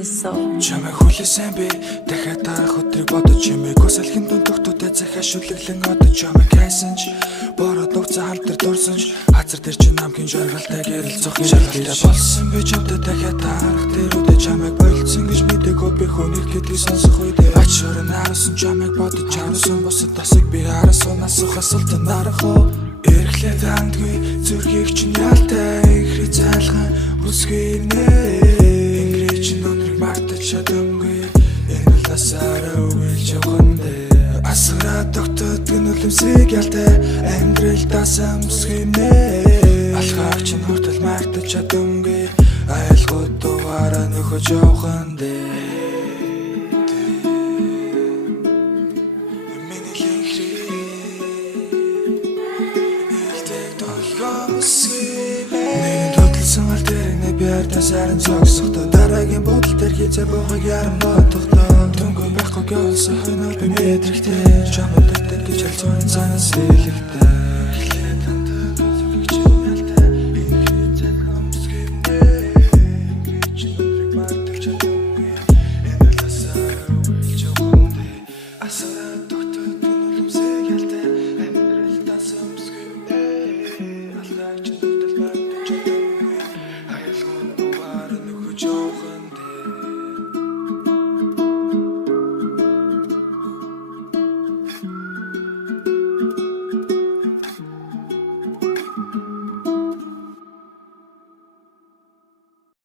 his soul. Чамайг хүлээсэн би дахиад дарах өдрийг бодож чимээг өсөлхин дунд тогтуудад захиа шүлэглэн одож чамайг хайсан ч бороод нууцсан хамтар дурсан ч хазар дээр чи намгийн жаргалтай гэрэл зохин жаргалтай болсон би чамтай дахиад дарах тэр үдэ чамайг болцсон гэж мэдээгүй би хүнийг гэдгийг сонсох үедээ ачаар наасан чамайг бодож чансан босод тасыг би харасан асуух асуулт нарах уу эрхлээ тандгүй зүрхийг чинь ялтай ихрий цайлхан үсгийнэ ингрич нүрийг мартаж чадамгүй энэ ласаараа үйл явгандэ асгараа тогтоод гүнэлэмсийг ялтай амьдрал тасам үсгийнэ алхаар чинь хүртэл мартаж чадамгүй айлгууд дугаараа нөхөж явгандэ Нэг тодлсон аль дээрээ биар тасаран зогсохдоо дараагийн бодол дээр хязгаар бохог яран бодохдоо Түнгүй байхгүй гэсэн хойноор би мэдрэхтэй чамд татдаг гэж хэлцүүн цанаас хэлэхтэй